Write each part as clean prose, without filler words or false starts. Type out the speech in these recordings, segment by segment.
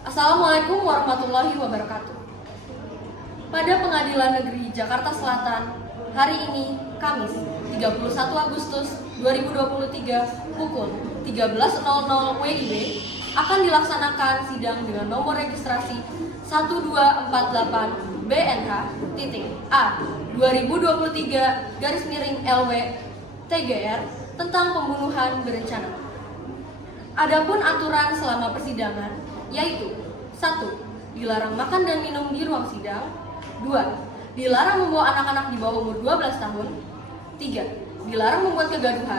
Assalamualaikum warahmatullahi wabarakatuh. Pada Pengadilan Negeri Jakarta Selatan, hari ini, Kamis, 31 Agustus 2023, pukul 13.00 WIB, akan dilaksanakan sidang dengan nomor registrasi 1248 BNH.A 2023-LW TGR tentang pembunuhan berencana. Adapun aturan selama persidangan yaitu 1. Dilarang makan dan minum di ruang sidang. 2. Dilarang membawa anak-anak di bawah umur 12 tahun. 3. Dilarang membuat kegaduhan.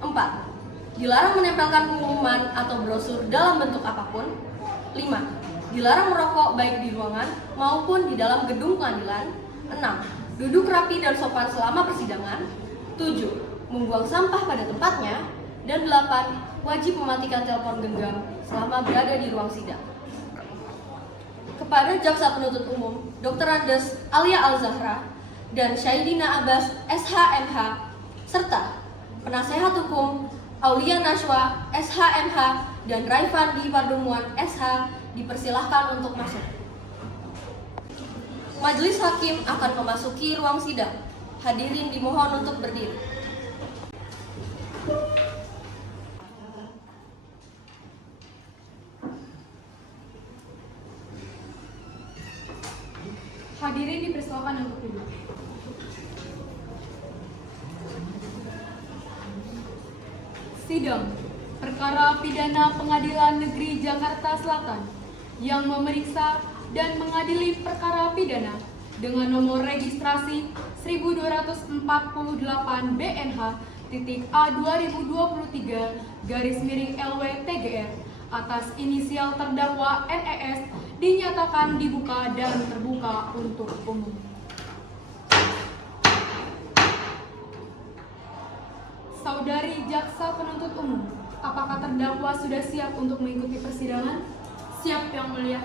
4. Dilarang menempelkan pengumuman atau brosur dalam bentuk apapun. 5. Dilarang merokok baik di ruangan maupun di dalam gedung pengadilan. 6. Duduk rapi dan sopan selama persidangan. 7. Membuang sampah pada tempatnya. Dan 8. Wajib mematikan telepon genggam selama berada di ruang sidang. Kepada Jaksa Penuntut Umum Dr. Andes Alia Al-Zahra dan Syahidina Abbas SHMH serta Penasehat Hukum Aulia Nashwa SHMH dan Raifandi Pardumuan SH dipersilahkan untuk masuk. Majelis Hakim akan memasuki ruang sidang. Hadirin dimohon untuk berdiri. Hadirin dipersilakan untuk duduk. Sidang Perkara Pidana Pengadilan Negeri Jakarta Selatan yang memeriksa dan mengadili perkara pidana dengan nomor registrasi 1248 BNH.A 2023-LW TGR atas inisial terdakwa NES dinyatakan dibuka dan terbuka untuk umum. Saudari Jaksa Penuntut Umum, apakah terdakwa sudah siap untuk mengikuti persidangan? Siap, Yang Mulia.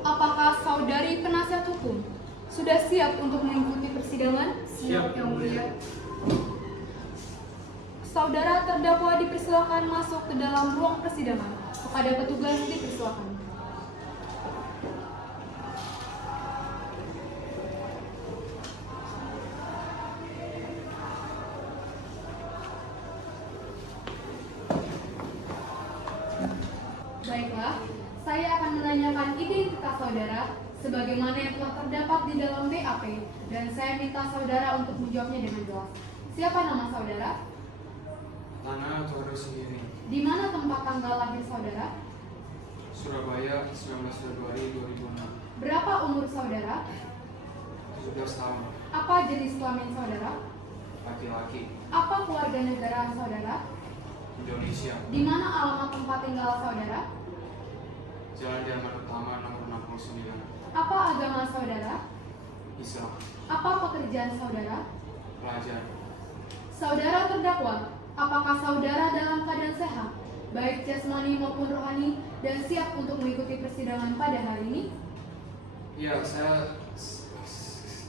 Apakah saudari penasihat hukum sudah siap untuk mengikuti persidangan? Siap, Yang Mulia. Saudara terdakwa dipersilakan masuk ke dalam ruang persidangan. Kepada petugas dipersilakan. Baiklah, saya akan menanyakan identitas saudara sebagaimana yang telah terdapat di dalam BAP dan saya minta saudara untuk menjawabnya dengan jelas. Siapa nama saudara? Nana Toro sendiri. Di mana tempat tanggal lahir saudara? Surabaya, 19 Februari 2006. Berapa umur saudara? 17 tahun. Apa jenis kelamin saudara? Laki-laki. Apa keluarga negaraan saudara? Indonesia. Di mana alamat tempat tinggal saudara? Jalan Jerman Utama nomor 69. Apa agama saudara? Islam. Apa pekerjaan saudara? Pelajar. Saudara terdakwa, apakah saudara dalam keadaan sehat, baik jasmani maupun rohani, dan siap untuk mengikuti persidangan pada hari ini? Ya, saya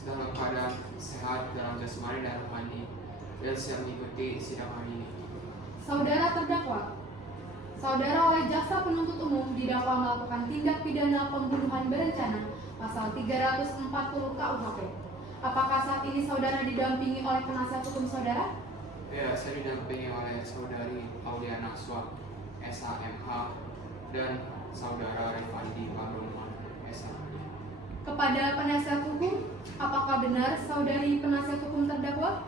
dalam keadaan sehat dalam jasmani dan rohani dan siap mengikuti sidang hari ini. Saudara terdakwa, saudara oleh Jaksa Penuntut Umum didakwa melakukan tindak pidana pembunuhan berencana pasal 340 KUHP. Apakah saat ini saudara didampingi oleh penasihat hukum saudara? Ya, saya didampingi oleh saudari Aulia Nashwa SHMH dan saudara Raifandi Pardumuan SH. Kepada penasihat hukum, apakah benar saudari penasihat hukum terdakwa?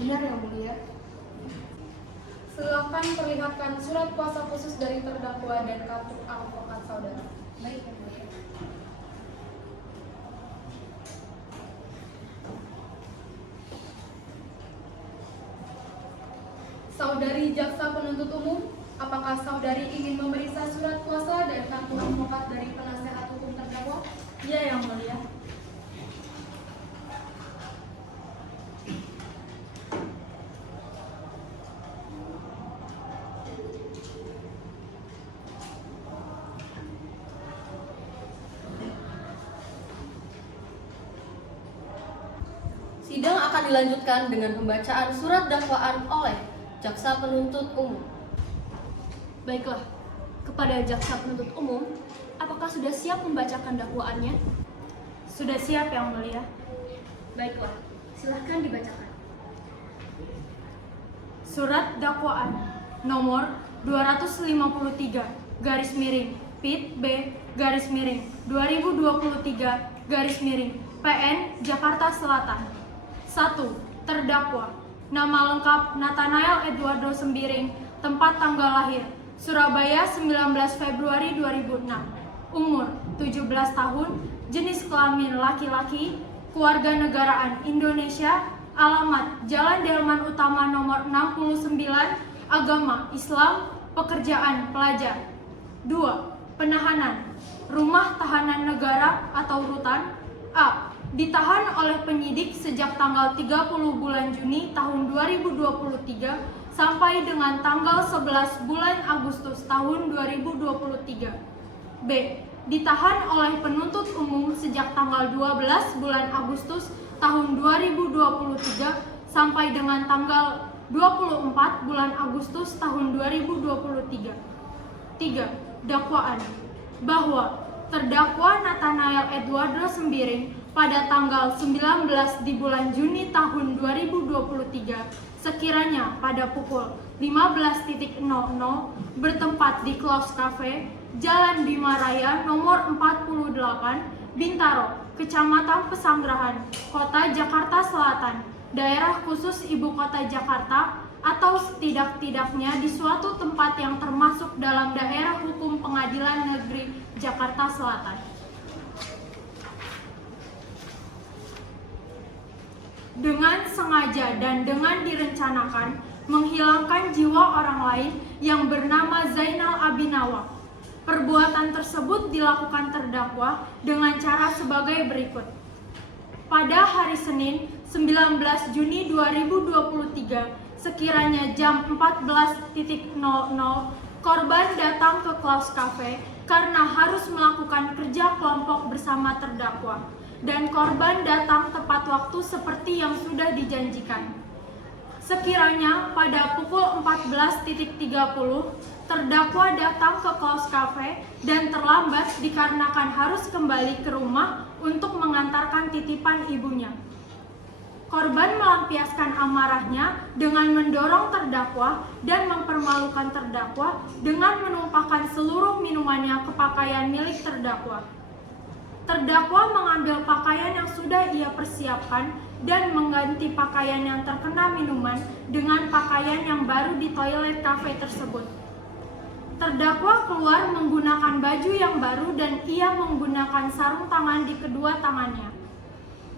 Benar, Yang Mulia. Silakan perlihatkan surat kuasa khusus dari terdakwa dan kartu advokat saudara. Baik, Yang Mulia. Saudari Jaksa Penuntut Umum, apakah saudari ingin memeriksa surat kuasa dan kartu advokat dari penasihat hukum terdakwa? Iya, Yang Mulia. Sidang akan dilanjutkan dengan pembacaan surat dakwaan oleh Jaksa Penuntut Umum. Baiklah, Kepada jaksa penuntut umum, apakah sudah siap membacakan dakwaannya? Sudah siap Yang Mulia. Baiklah, silahkan dibacakan. Surat dakwaan nomor 253 garis miring PIT B garis miring 2023 garis miring PN Jakarta Selatan. 1. Terdakwa. Nama lengkap Nathanael Eduardo Sembiring. Tempat tanggal lahir Surabaya 19 Februari 2006. Umur 17 tahun. Jenis kelamin laki-laki. Kewarganegaraan Indonesia. Alamat Jalan Delman Utama nomor 69. Agama Islam. Pekerjaan pelajar. 2. Penahanan. Rumah tahanan negara atau rutan. A. Ditahan oleh penyidik sejak tanggal 30 bulan Juni tahun 2023 sampai dengan tanggal 11 bulan Agustus tahun 2023. B. Ditahan oleh penuntut umum sejak tanggal 12 bulan Agustus tahun 2023 sampai dengan tanggal 24 bulan Agustus tahun 2023. 3. Dakwaan bahwa terdakwa Nathanael Eduardo Sembiring pada tanggal 19 di bulan Juni tahun 2023 sekiranya pada pukul 15.00 bertempat di Klaus Cafe, Jalan Bima Raya nomor 48, Bintaro, Kecamatan Pesanggerahan, Kota Jakarta Selatan, Daerah Khusus Ibu Kota Jakarta, atau setidak-tidaknya di suatu tempat yang termasuk dalam daerah hukum Pengadilan Negeri Jakarta Selatan. Dengan sengaja dan dengan direncanakan menghilangkan jiwa orang lain yang bernama Zainal Abidin. Perbuatan tersebut dilakukan terdakwa dengan cara sebagai berikut. Pada hari Senin 19 Juni 2023 sekiranya jam 14.00 korban datang ke Klaus Cafe karena harus melakukan kerja kelompok bersama terdakwa. Dan korban datang tepat waktu seperti yang sudah dijanjikan. Sekiranya pada pukul 14.30, terdakwa datang ke Klaus Cafe dan terlambat dikarenakan harus kembali ke rumah untuk mengantarkan titipan ibunya. Korban melampiaskan amarahnya dengan mendorong terdakwa dan mempermalukan terdakwa dengan menumpahkan seluruh minumannya ke pakaian milik terdakwa. Terdakwa mengambil pakaian yang sudah ia persiapkan dan mengganti pakaian yang terkena minuman dengan pakaian yang baru di toilet kafe tersebut. Terdakwa keluar menggunakan baju yang baru dan ia menggunakan sarung tangan di kedua tangannya.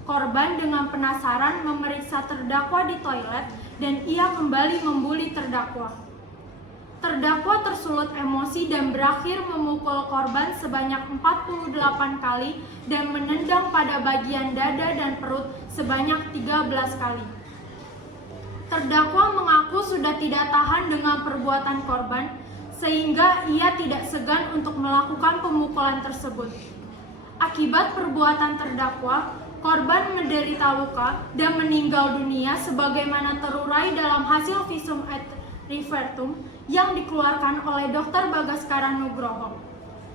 Korban dengan penasaran memeriksa terdakwa di toilet dan ia kembali membuli terdakwa. Terdakwa tersulut emosi dan berakhir memukul korban sebanyak 48 kali dan menendang pada bagian dada dan perut sebanyak 13 kali. Terdakwa mengaku sudah tidak tahan dengan perbuatan korban sehingga ia tidak segan untuk melakukan pemukulan tersebut. Akibat perbuatan terdakwa, korban menderita luka dan meninggal dunia sebagaimana terurai dalam hasil visum et repertum yang dikeluarkan oleh Dr. Bagaskara Nugroho,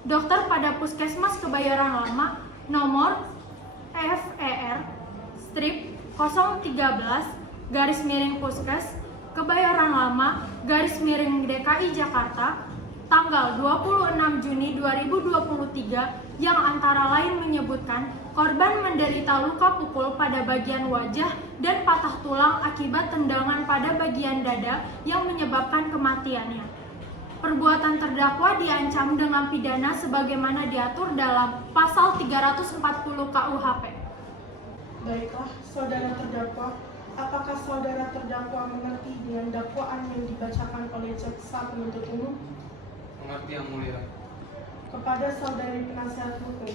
dokter pada Puskesmas Kebayoran Lama nomor FER strip 013 garis miring Puskes Kebayoran Lama garis miring DKI Jakarta tanggal 26 Juni 2023 yang antara lain menyebutkan korban menderita luka pukul pada bagian wajah dan patah tulang akibat tendangan pada bagian dada yang menyebabkan kematiannya. Perbuatan terdakwa diancam dengan pidana sebagaimana diatur dalam pasal 340 KUHP. Baiklah, saudara terdakwa, apakah saudara terdakwa mengerti dengan dakwaan yang dibacakan oleh jaksa penuntut umum? Mengerti Yang Mulia. Kepada saudari penasihat hukum,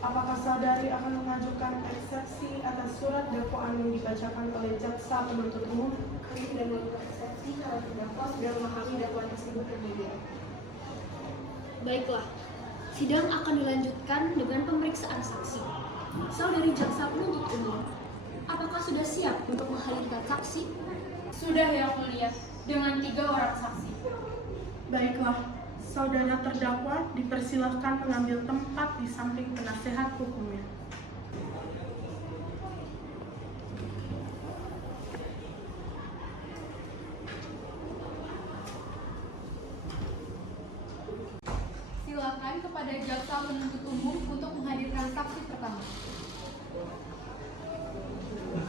apakah saudari akan mengajukan eksepsi atas surat dakwaan yang dibacakan oleh jaksa penuntut umum? Kami tidak melakukan eksepsi karena terdakwa sudah memahami dakwaan tersebut terlebih dahulu. Baiklah, sidang akan dilanjutkan dengan pemeriksaan saksi. Saudari jaksa penuntut umum, apakah sudah siap untuk menghadirkan saksi? Sudah Yang Mulia, dengan 3 orang saksi. Baiklah, Saudara terdakwa dipersilahkan mengambil tempat di samping penasehat hukumnya. Silakan kepada jaksa penuntut umum untuk menghadirkan saksi pertama.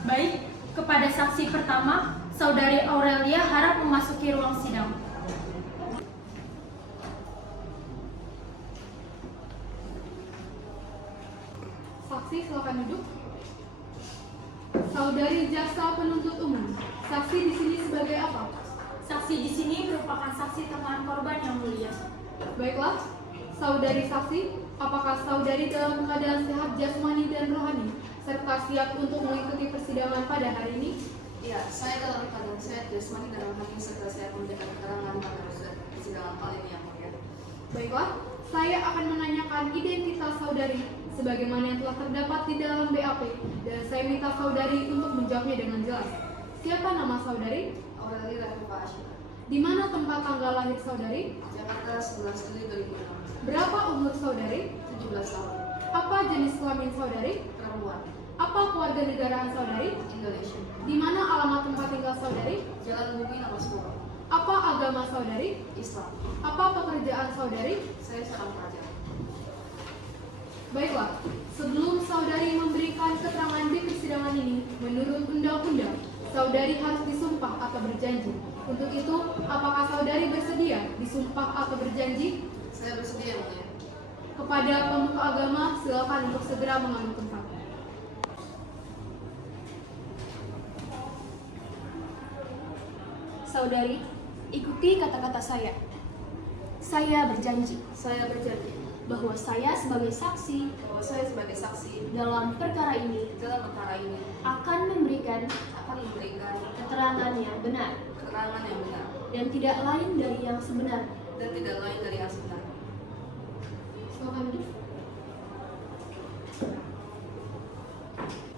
Baik, kepada saksi pertama, Saudari Aurelia harap memasuki ruang sidang. Saksi silakan duduk. Saudari jaksa penuntut umum, saksi di sini sebagai apa? Saksi di sini merupakan saksi tambahan korban yang mulia. Baiklah, saudari saksi, apakah saudari dalam keadaan sehat jasmani dan rohani, serta siap untuk mengikuti persidangan pada hari ini? Ya, saya dalam keadaan sehat jasmani dan rohani serta siap memberikan keterangan pada persidangan kali ini yang mulia. Baiklah, saya akan menanyakan identitas saudari sebagaimana yang telah terdapat di dalam BAP, dan saya minta saudari untuk menjawabnya dengan jelas. Siapa nama saudari? Aurelia Rafifa Asyika, Di mana tempat tanggal lahir saudari? Jakarta 11 Juli 2006, Berapa umur saudari? 17 tahun, Apa jenis kelamin saudari? perempuan, Apa keluarga negaraan saudari? Indonesia, Di mana alamat tempat tinggal saudari? Jalan Bumi nomor 10, Apa agama saudari? Islam. Apa pekerjaan saudari? Saya seorang pelajar. Baiklah, sebelum saudari memberikan keterangan di persidangan ini, menurut undang-undang, saudari harus disumpah atau berjanji. Untuk itu, apakah saudari bersedia disumpah atau berjanji? Saya bersedia yang mulia. Kepada pemuka agama, silakan untuk segera mengambil tempat. Saudari, ikuti kata-kata saya. Saya berjanji Saya berjanji bahwa saya sebagai saksi bahwa saya sebagai saksi dalam perkara ini dalam perkara ini akan memberikan akan memberikan keterangan yang benar keterangan yang benar dan tidak lain dari yang sebenarnya. dan tidak lain dari yang sebenarnya. Silakan duduk.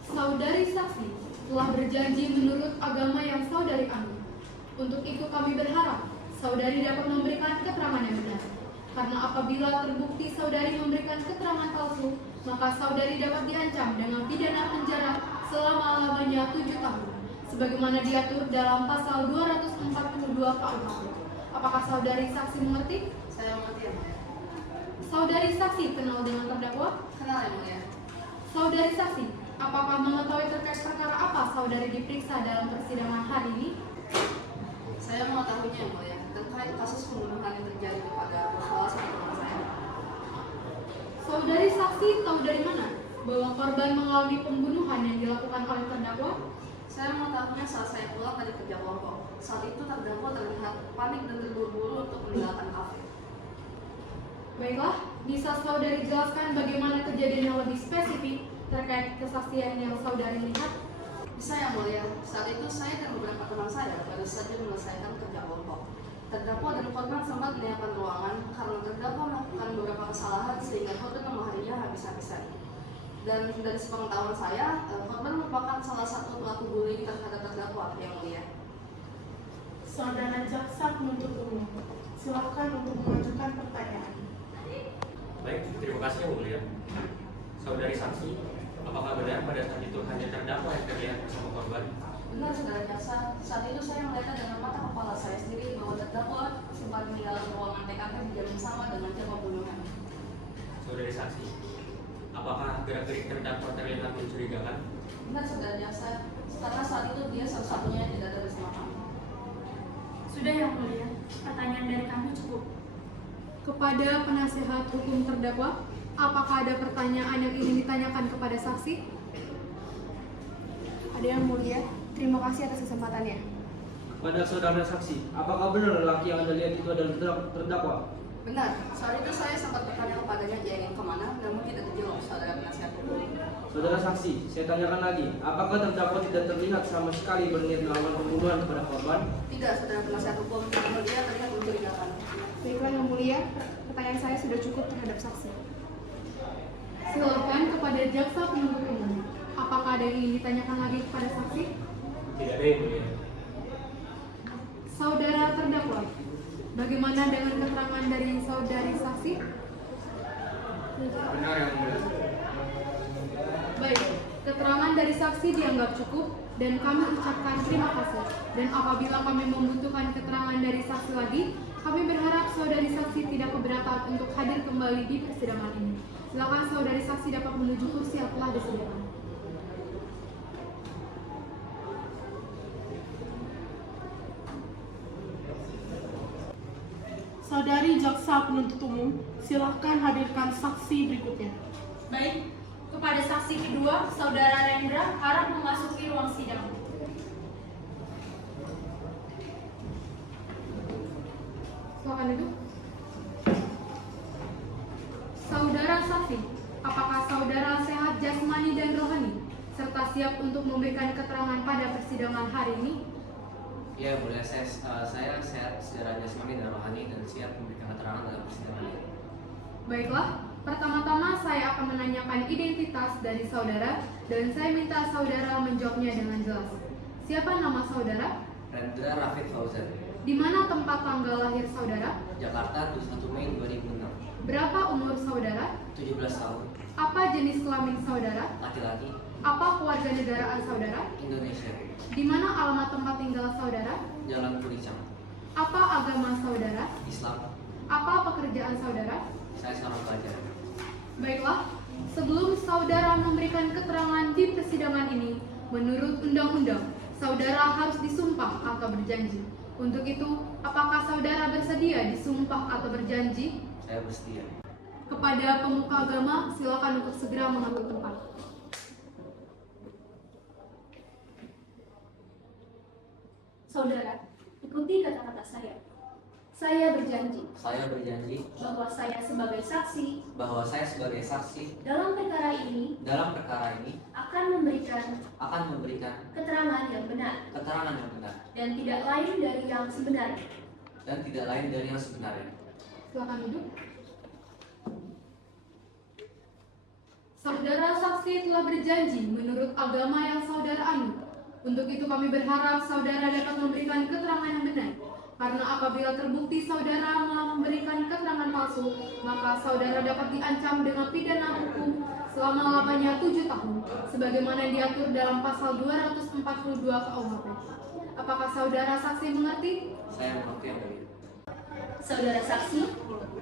Saudari saksi telah berjanji menurut agama yang saudari anut. Untuk itu kami berharap saudari dapat memberikan keterangan yang benar. Karena apabila terbukti saudari memberikan keterangan palsu, maka saudari dapat diancam dengan pidana penjara selama-lamanya 7 tahun, sebagaimana diatur dalam pasal 242 KUHP. Apakah saudari saksi mengerti? Saya mengerti yang mulia. Saudari saksi kenal dengan terdakwa? Kenal yang mulia. Saudari saksi, apakah mengetahui terkait perkara apa saudari diperiksa dalam persidangan hari ini? Saya mengetahuinya yang mulia terkait kasus pembunuhan yang terjadi kepada salah satu teman saya. Saudari saksi tahu dari mana bahwa korban mengalami pembunuhan yang dilakukan oleh terdakwa? Saya mengetahuinya saat saya pulang dari kerja kelompok. Saat itu terdakwa terlihat panik dan terburu-buru untuk meninggalkan kafe. Baiklah, bisa saudari jelaskan bagaimana kejadian yang lebih spesifik terkait kesaksian yang saudari lihat? Bisa yang mulia, saat itu saya dan beberapa teman saya baru saja menyelesaikan kerja kelompok. Terdakwa dan korban sempat menyiapkan ruangan karena terdakwa melakukan beberapa kesalahan sehingga korban memarahinya habis-habisan. Dan dari sepengetahuan saya, korban merupakan salah satu pelaku bullying terhadap terdakwa yang mulia. Saudara jaksa penuntut umum, silakan untuk mengajukan pertanyaan. Baik, terima kasih yang mulia. Saudari saksi, apakah benar pada saat itu hanya terdakwa yang terlihat bersama korban? Benar saudara jaksa, saat itu saya melihat dengan mata kepala saya sendiri bahwa terdakwa sempat meninggalkan ruangan TKP di jam yang sama dengan jam pembunuhan. Saudari saksi, apakah gerak-gerik terdakwa terlihat mencurigakan? Benar saudara jaksa, karena saat itu dia satu-satunya yang tidak ada bersama kami. Sudah yang mulia, pertanyaan dari kami cukup. Kepada penasehat hukum terdakwa, apakah ada pertanyaan yang ingin ditanyakan kepada saksi? Ada yang mulia, terima kasih atas kesempatannya. Pada saudara saksi, apakah benar lelaki yang Anda lihat itu adalah terdakwa? Benar, saat itu saya sempat bertanya kepadanya dia ingin kemana, namun tidak terjawab saudara penasihat hukum. Saudara saksi, saya tanyakan lagi, apakah terdakwa tidak terlihat sama sekali berniat melakukan pembunuhan kepada korban? Tidak, saudara penasihat hukum, namun dia terlihat mencurigakan. Baiklah yang mulia, pertanyaan saya sudah cukup terhadap saksi. Silakan kepada jaksa penuntut umum. Apakah ada yang ingin ditanyakan lagi kepada saksi? Tidak ada yang mulia. Saudara terdakwa, Bagaimana dengan keterangan dari saudari saksi? Benar yang mulia. Baik, keterangan dari saksi dianggap cukup dan kami ucapkan terima kasih. Dan apabila kami membutuhkan keterangan dari saksi lagi, kami berharap saudari saksi tidak keberatan untuk hadir kembali di persidangan ini. Silakan saudari saksi dapat menuju kursi yang telah disediakan. Saudari Jaksa Penuntut Umum, silakan hadirkan saksi berikutnya. Baik, kepada saksi kedua, Saudara Rendra harap memasuki ruang sidang. Silakan duduk. Saudara saksi, apakah saudara sehat jasmani dan rohani serta siap untuk memberikan keterangan pada persidangan hari ini? Ya, boleh. Saya sehat secara jasmani dan rohani dan siap memberikan keterangan dalam persidangan ini. Baiklah, pertama-tama saya akan menanyakan identitas dari saudara dan saya minta saudara menjawabnya dengan jelas. Siapa nama saudara? Rendra Rafid Fauzan, Di mana tempat tanggal lahir saudara? Jakarta, 21 Mei 2006. Berapa umur saudara? 17 tahun, Apa jenis kelamin saudara? laki-laki, Apa kewarganegaraan saudara? Indonesia, Di mana alamat tempat tinggal saudara? Jalan Kulicang, Apa agama saudara? Islam. Apa pekerjaan saudara? Saya seorang pelajar. Baiklah, sebelum saudara memberikan keterangan di persidangan ini, menurut undang-undang, saudara harus disumpah atau berjanji. Untuk itu, apakah saudara bersedia disumpah atau berjanji? Saya bersedia. Kepada pemuka agama, silakan untuk segera mengambil tempat. Saudara, ikuti kata-kata saya. Saya berjanji Saya berjanji bahwa saya sebagai saksi bahwa saya sebagai saksi dalam perkara ini dalam perkara ini akan memberikan keterangan yang benar dan tidak lain dari yang sebenarnya. Silakan duduk. Saudara saksi telah berjanji menurut agama yang saudara anut. Untuk itu kami berharap saudara dapat memberikan keterangan yang benar. Karena apabila terbukti saudara malah memberikan keterangan palsu, maka saudara dapat diancam dengan pidana hukum selama lamanya 7 tahun, sebagaimana diatur dalam pasal 242 KUHP. Apakah saudara saksi mengerti? Saya mengerti yang mulia. Saudara saksi,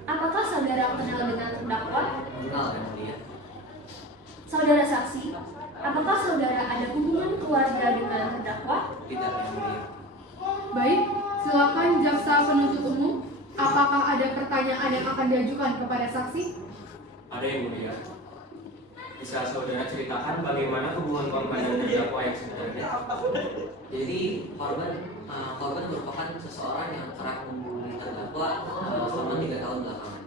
apakah saudara kenal dengan terdakwa? Kenal yang mulia. Saudara saksi, apakah saudara ada hubungan keluarga dengan terdakwa? Tidak yang mulia. Baik, silakan jaksa penuntut umum. Apakah ada pertanyaan yang akan diajukan kepada saksi? Ada yang mulia. Bisa saudara ceritakan bagaimana hubungan korban dan terdakwa yang sebenarnya? Jadi korban merupakan seseorang yang kerap membuli terdakwa selama 3 tahun belakangan.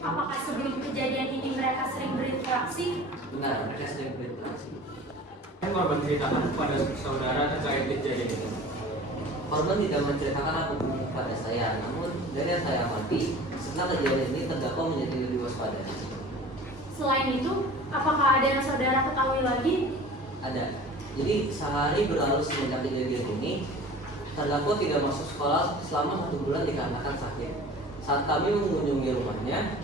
Apakah sebelum kejadian ini mereka sering berinteraksi? Benar, mereka sering berinteraksi. Korban ceritakan kepada saudara terkait kejadian ini. Korban tidak menceritakan apapun kepada saya, namun dari yang saya amati, setelah kejadian ini terdakwa menjadi lebih waspada. Selain itu, apakah ada yang saudara ketahui lagi? Ada. Jadi sehari berlalu semenjak kejadian ini, terdakwa tidak masuk sekolah selama 1 bulan dikarenakan sakit. Saat kami mengunjungi rumahnya,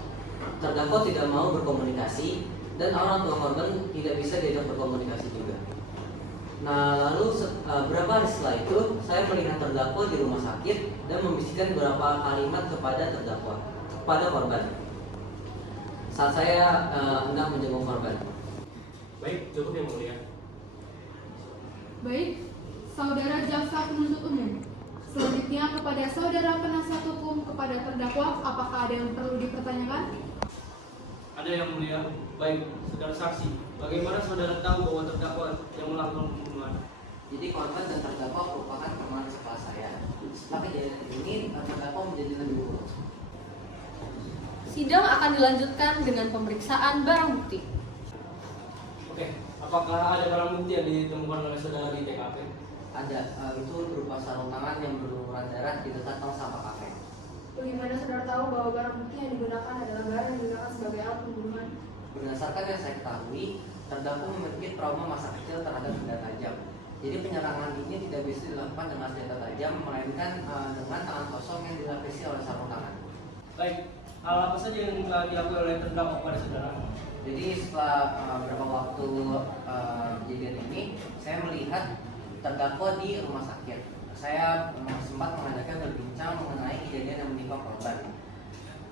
terdakwa tidak mau berkomunikasi dan orang tua korban tidak bisa diajak berkomunikasi juga. Nah, lalu beberapa hari setelah itu, saya melihat terdakwa di rumah sakit dan membisikkan beberapa kalimat kepada korban. Saat saya hendak menjenguk korban. Baik, cukup yang mulia. Baik, saudara jaksa penuntut umum. Selanjutnya kepada saudara penasihat hukum kepada terdakwa, apakah ada yang perlu dipertanyakan? Ada yang mulia. Baik, saudara saksi, bagaimana saudara tahu bahwa terdakwa yang melakukan pembunuhan? Jadi korban dan terdakwa merupakan teman sekelas saya. Setelah kejadian ini, terdakwa menjadi lebih buruk. Sidang akan dilanjutkan dengan pemeriksaan barang bukti. Oke, apakah ada barang bukti yang ditemukan oleh saudara di TKP? Ada, itu berupa sarung tangan yang berlumuran darah di dekat tong sampah kafe. Bagaimana saudara tahu bahwa barang bukti yang digunakan adalah barang yang digunakan sebagai alat pembunuhan? Berdasarkan yang saya ketahui, terdakwa memiliki trauma masa kecil terhadap benda tajam. Jadi penyerangan ini tidak bisa dilakukan dengan senjata tajam, melainkan dengan tangan kosong yang dilapisi oleh sarung tangan. Baik, hal apa saja yang dilakukan oleh terdakwa kepada saudara? Jadi setelah beberapa waktu kejadian ini, saya melihat terdakwa di rumah sakit. Saya sempat mengajaknya berbincang mengenai kejadian yang menimpa korban.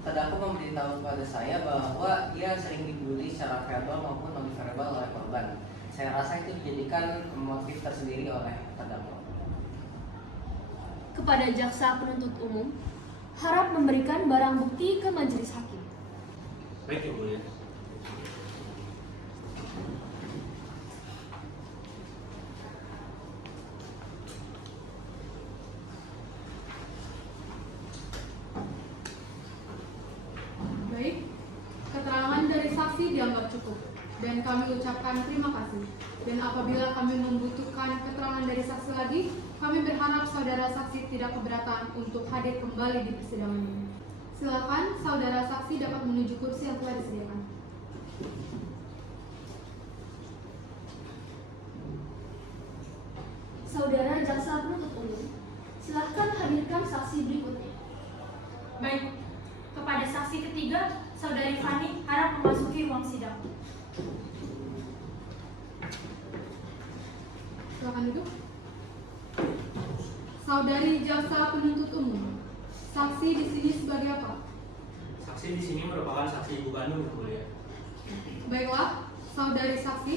Terdakwa memberitahu kepada saya bahwa dia sering dibully secara verbal maupun non-verbal oleh korban. Saya rasa itu dijadikan motif tersendiri oleh terdakwa. Kepada jaksa penuntut umum, harap memberikan barang bukti ke majelis hakim. Baik, Yang Mulia. Baik, keterangan dari saksi dianggap cukup dan kami ucapkan terima kasih. Dan apabila kami membutuhkan keterangan dari saksi lagi, kami berharap saudara saksi tidak keberatan untuk hadir kembali di persidangan ini. Silakan saudara saksi dapat menuju kursi yang telah disediakan. Saudara jaksa penuntut umum, silahkan hadirkan saksi berikutnya. Baik, kepada saksi ketiga, Saudari Fani harap memasuki ruang sidang. Silakan duduk. Saudari jaksa penuntut umum, saksi di sini sebagai apa? Saksi di sini merupakan saksi Ibu Bandung, Yang Mulia. Baiklah, saudari saksi,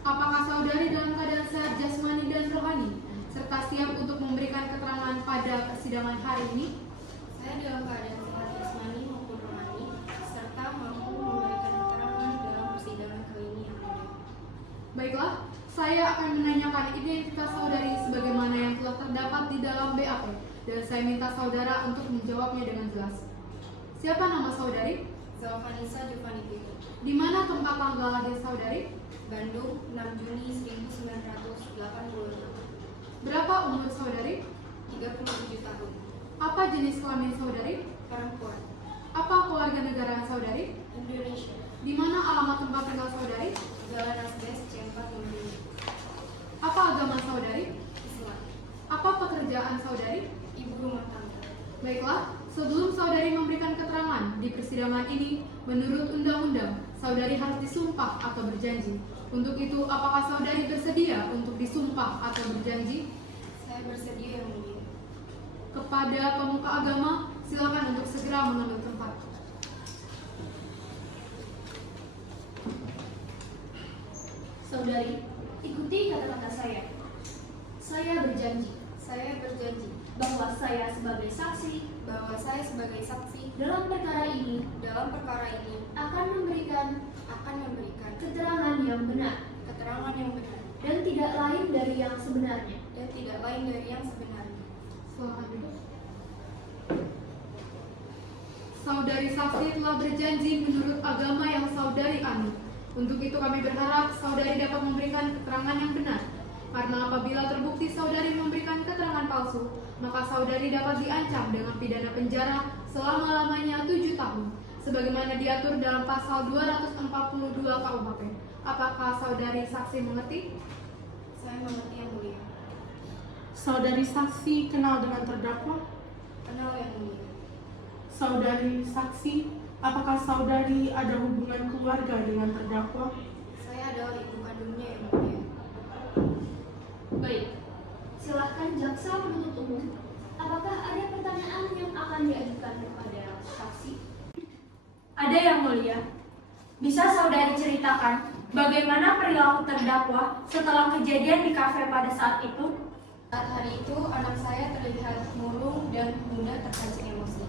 apakah saudari dalam keadaan sehat jasmani dan rohani, serta siap untuk memberikan keterangan pada persidangan hari ini? Saya dalam keadaan sehat jasmani maupun rohani, serta mampu memberikan keterangan dalam persidangan kali ini yang mulia. Baiklah, saya akan menanyakan identitas saudari sebagaimana yang telah terdapat di dalam BAP, dan saya minta saudara untuk menjawabnya dengan jelas. Siapa nama saudari? Zalvanisa Giovanni Tito, Di mana tempat tanggal lahir saudari? Bandung, 6 Juni 1986. Berapa umur saudari? 37 tahun. Apa jenis kelamin saudari? Perempuan. Apa keluarga negaraan saudari? Indonesia. Di mana alamat tempat tinggal saudari? Jalan Asbes, C4 Lumajang. Apa agama saudari? Islam. Apa pekerjaan saudari? Ibu rumah tangga. Baiklah, sebelum saudari memberikan keterangan di persidangan ini, menurut undang-undang, saudari harus disumpah atau berjanji. Untuk itu, apakah saudari bersedia untuk disumpah atau berjanji? Saya bersedia yang mulia. Kepada pemuka agama, silakan untuk segera mengambil tempat. Saudari, ikuti kata-kata saya. Saya berjanji Saya berjanji bahwa saya sebagai saksi bahwa saya sebagai saksi dalam perkara ini dalam perkara ini akan memberikan akan memberikan keterangan yang benar keterangan yang benar dan tidak lain dari yang sebenarnya. dan tidak lain dari yang sebenarnya. Silakan duduk. Saudari saksi telah berjanji menurut agama yang saudari anut. Untuk itu kami berharap saudari dapat memberikan keterangan yang benar. Karena apabila terbukti saudari memberikan keterangan palsu, maka saudari dapat diancam dengan pidana penjara selama-lamanya 7 tahun, sebagaimana diatur dalam pasal 242 KUHP. Apakah saudari saksi mengerti? Saya mengerti yang mulia. Saudari saksi kenal dengan terdakwa? Kenal yang mulia. Saudari saksi, apakah saudari ada hubungan keluarga dengan terdakwa? Saya adalah ibu kandungnya yang mulia. Baik, silahkan jaksa penuntut umum. Apakah ada pertanyaan yang akan diajukan kepada saksi? Ada, Yang Mulia. Bisa saudari ceritakan bagaimana perilaku terdakwa setelah kejadian di kafe pada saat itu? Saat hari itu, anak saya terlihat murung dan mudah terpancing emosi.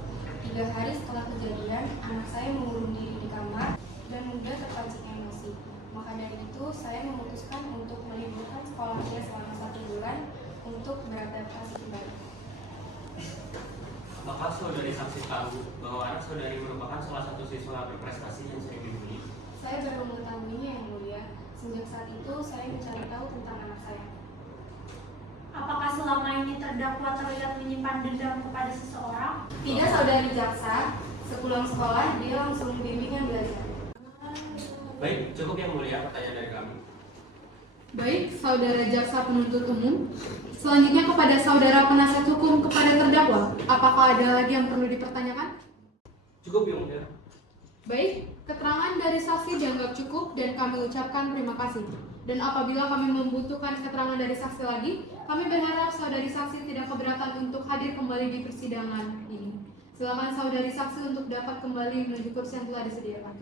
3 hari setelah kejadian, anak saya mengurung diri di kamar dan mudah terpancing emosi. Maka dari itu, saya memutuskan untuk meliburkan sekolahnya selama 1 bulan untuk beradaptasi kembali. Apakah saudari saksi tahu bahwa anak saudari merupakan salah satu siswa berprestasi yang sering dibully? Saya baru mengetahuinya yang mulia. Sejak saat itu, saya mencari tahu tentang anak saya. Apakah selama ini terdakwa terlihat menyimpan dendam kepada seseorang? Tidak, saudari jaksa. Sepulang sekolah, dia langsung membimbingnya belajar. Baik, cukup Yang Mulia pertanyaan dari kami. Baik, saudara jaksa penuntut umum. Selanjutnya kepada saudara penasihat hukum kepada terdakwa. Apakah ada lagi yang perlu dipertanyakan? Cukup yang mulia. Baik, keterangan dari saksi dianggap cukup dan kami ucapkan terima kasih. Dan apabila kami membutuhkan keterangan dari saksi lagi, kami berharap saudari saksi tidak keberatan untuk hadir kembali di persidangan ini. Silakan saudari saksi untuk dapat kembali menuju kursi yang telah disediakan.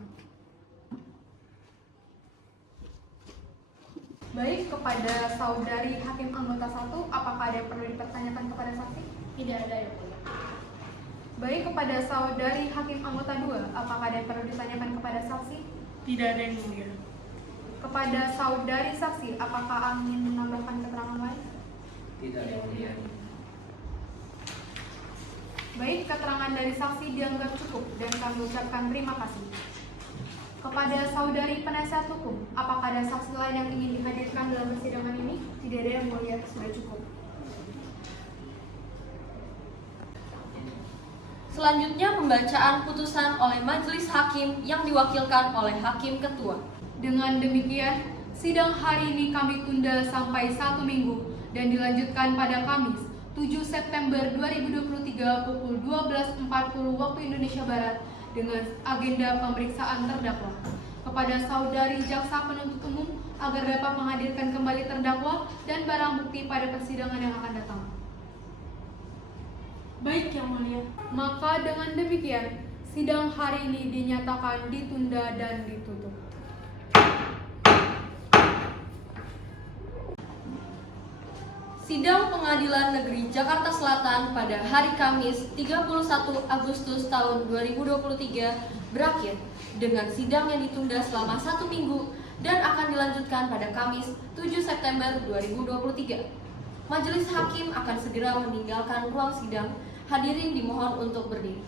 Baik, kepada saudari hakim anggota 1, apakah ada yang perlu dipertanyakan kepada saksi? Tidak ada yang mulia. Baik, kepada saudari hakim anggota 2, apakah ada yang perlu ditanyakan kepada saksi? Tidak ada yang mulia. Kepada saudari saksi, apakah ingin menambahkan keterangan lain? Tidak yang mulia. Baik, keterangan dari saksi dianggap cukup dan kami ucapkan terima kasih. Kepada saudari penasihat hukum, apakah ada saksi lain yang ingin dihadirkan dalam persidangan ini? Tidak ada yang mulia, sudah cukup. Selanjutnya pembacaan putusan oleh majelis hakim yang diwakilkan oleh hakim ketua. Dengan demikian, sidang hari ini kami tunda sampai 1 minggu dan dilanjutkan pada Kamis 7 September 2023 pukul 12.40 waktu Indonesia Barat dengan agenda pemeriksaan terdakwa. Kepada saudari jaksa penuntut umum agar dapat menghadirkan kembali terdakwa dan barang bukti pada persidangan yang akan datang. Baik yang mulia. Maka dengan demikian, sidang hari ini dinyatakan ditunda dan ditutup. Sidang Pengadilan Negeri Jakarta Selatan pada hari Kamis 31 Agustus tahun 2023 berakhir dengan sidang yang ditunda selama 1 minggu dan akan dilanjutkan pada Kamis 7 September 2023. Majelis hakim akan segera meninggalkan ruang sidang. Hadirin dimohon untuk berdiri.